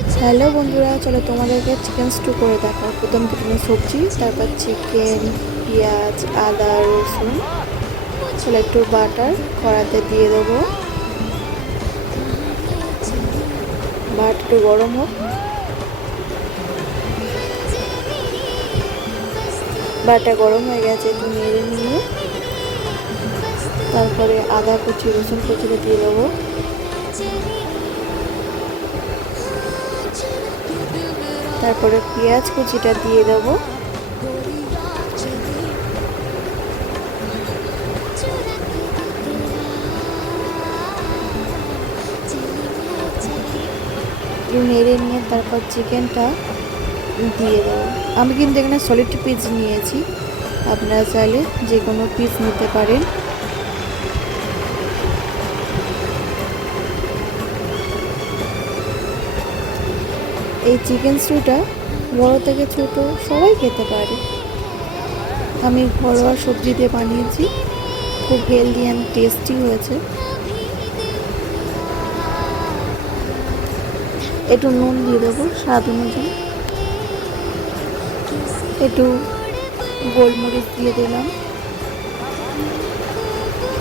Hello বন্ধুরা, চলো তোমাদেরকে চিকেন স্টু করে দেখাও। প্রথম প্রথমে সবজি, তারপর চিকেন, পেঁয়াজ, আদা, রসুন, চলো একটু বাটার কড়াতে দিয়ে দেবো। বাটার একটু গরম হোক। বাটার গরম হয়ে গেছে, একটু নেড়ে নিয়ে তারপরে আদা কুচি, রসুন কুচিটা দিয়ে দেবো। তারপরে পেঁয়াজ কুচিটা দিয়ে দেবো। নেড়ে নিয়ে তারপর চিকেনটা দিয়ে দেবো। আমি কিন্তু এখানে সলিড পিস নিয়েছি, আপনারা চাইলে যে কোনো পিস নিতে পারেন। এই চিকেন স্টুটা বড় থেকে ছোট সবাই খেতে পারে। আমি ঘরোয়া সবজি দিয়ে বানিয়েছি, খুব হেলদি অ্যান্ড টেস্টি হয়েছে। একটু নুন দিয়ে দেবো স্বাদ অনুযায়ী, একটু গোলমরিচ দিয়ে দিলাম।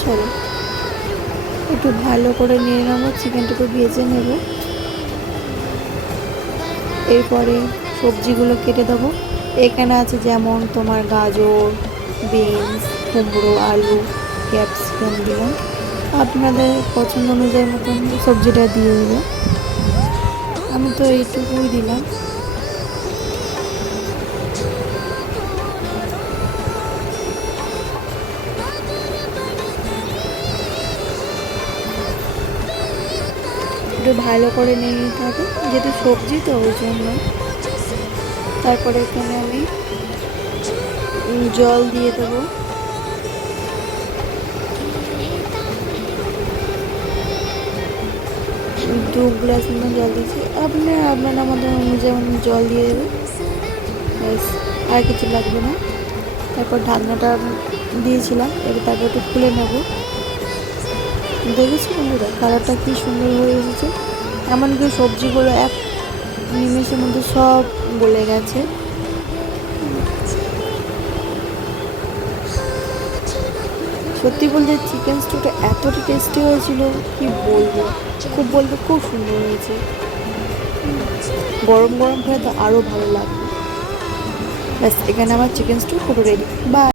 চলো একটু ভালো করে নিয়ে নেবো, চিকেনটুকু ভেজে নেব। এরপরে সবজিগুলো কেটে দেবো। এখানে আছে যেমন তোমার গাজর, বিনস, কুমড়ো, আলু, ক্যাপসিকাম দিলাম। আপনাদের পছন্দ অনুযায়ী মতন সবজিটা দিয়ে দেবো। আমি তো এইটুকুই দিলাম। একটু ভালো করে নিয়ে নিতে হবে, যেহেতু সবজি তো ওই জন্য। তারপরে এখানে আমি জল দিয়ে দেবো। দু গ্লাস মতন জল দিয়েছি, আপনার আমাদের অনুযায়ী জল দিয়ে দেবে। ব্যাস, আর কিছু লাগবে না। তারপর ঢাকনাটা দিয়েছিলাম, এবার তারপর একটু খুলে নেব। দেখেছি বন্ধুরা, কালারটা কি সুন্দর হয়ে এসেছে। এমনকি সবজিগুলো এক নিমেষের মধ্যে সব গলে গেছে। সত্যি বলতে চিকেন স্টুটা এতটা টেস্টি হয়েছিল, কি বলবো, খুব সুন্দর হয়েছে। গরম গরম খেলে তো আরও ভালো লাগবে। ব্যাস, এখানে আমার চিকেন স্টু পুরো রেডি। বাই।